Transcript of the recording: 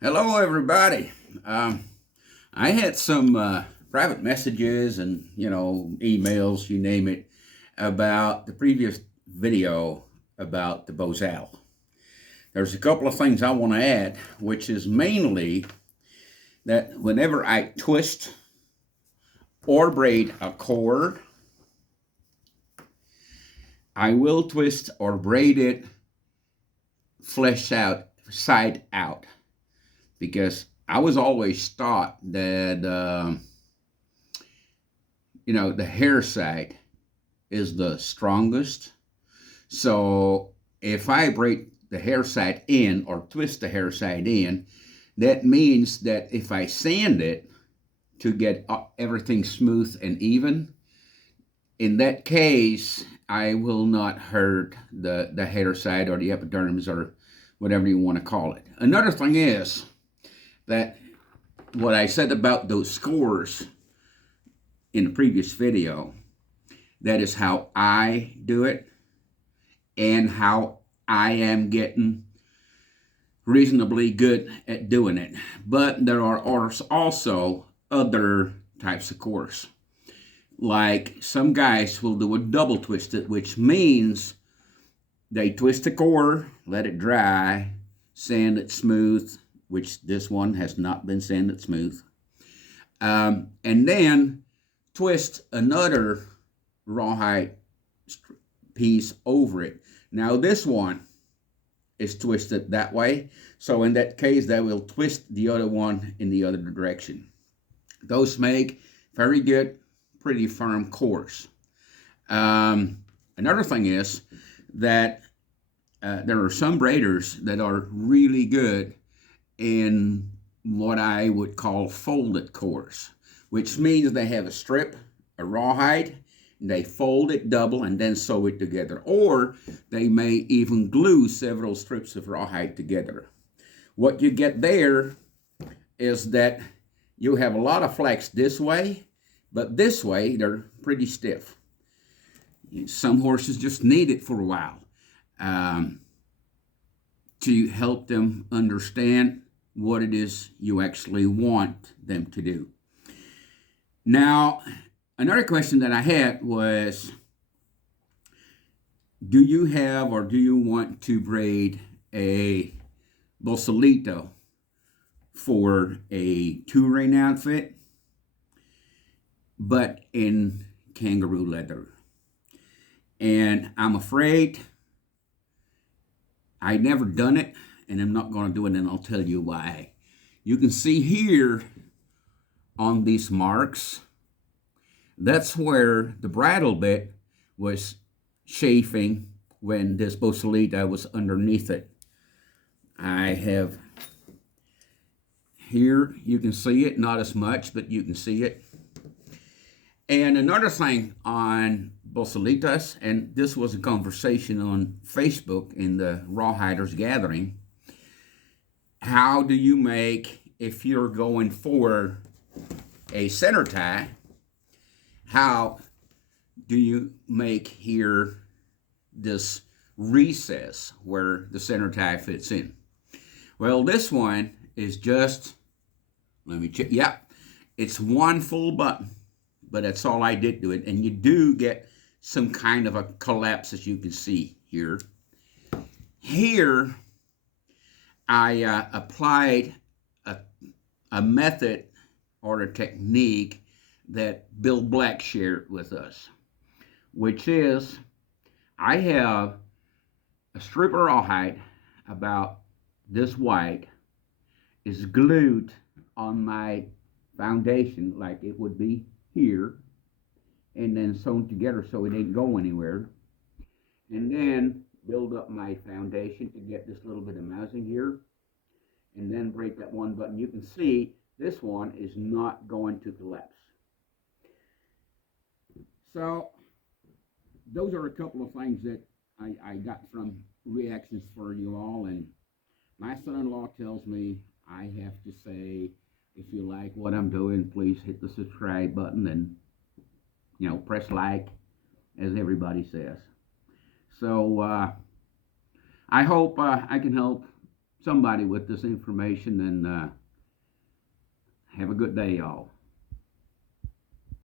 Hello, everybody. I had some private messages and emails, you name it, about the previous video about the Bosal. There's a couple of things I want to add, which is mainly that whenever I twist or braid a cord, I will twist or braid it flesh out, side out, because I was always taught that the hair side is the strongest. So if I break the hair side in or twist the hair side in, that means that if I sand it to get everything smooth and even, in that case, I will not hurt the hair side or the epidermis or whatever you want to call it. Another thing is that what I said about those scores in the previous video, that is how I do it and how I am getting reasonably good at doing it. But there are also other types of cores. Like some guys will do a double twisted, which means they twist the core, let it dry, sand it smooth, which this one has not been sanded smooth, and then twist another rawhide piece over it. Now this one is twisted that way, so in that case they will twist the other one in the other direction. Those make very good, pretty firm cores. Another thing is that there are some braiders that are really good in what I would call folded cores, which means they have a strip, a rawhide, and they fold it double and then sew it together. Or they may even glue several strips of rawhide together. What you get there is that you have a lot of flex this way, but this way they're pretty stiff. Some horses just need it for a while to help them understand what it is you actually want them to do. Now, another question that I had was, do you have or do you want to braid a Bosalito for a touring outfit, but in kangaroo leather? And I'm afraid I never done it, and I'm not going to do it, and I'll tell you why. You can see here on these marks, that's where the bridle bit was chafing when this Bosalita was underneath it. I have here, you can see it, not as much, but you can see it. And another thing on Bosalitas, and this was a conversation on Facebook in the Rawhiders gathering, how do you make, if you're going for a center tie, how do you make here this recess where the center tie fits in? Well, this one is just, let me check, yeah, it's one full button, but that's all I did to it. And you do get some kind of a collapse, as you can see here. Here, I applied a method or a technique that Bill Black shared with us, which is I have a strip of rawhide about this wide is glued on my foundation like it would be here, and then sewn together so it ain't go anywhere, and then build up my foundation to get this little bit of mousing here, and then break that one button. You can see this one is not going to collapse. So those are a couple of things that I got from reactions for you all, and my son-in-law tells me I have to say, if you like what I'm doing, please hit the subscribe button and press like, as everybody says. So I hope I can help somebody with this information, and have a good day, y'all.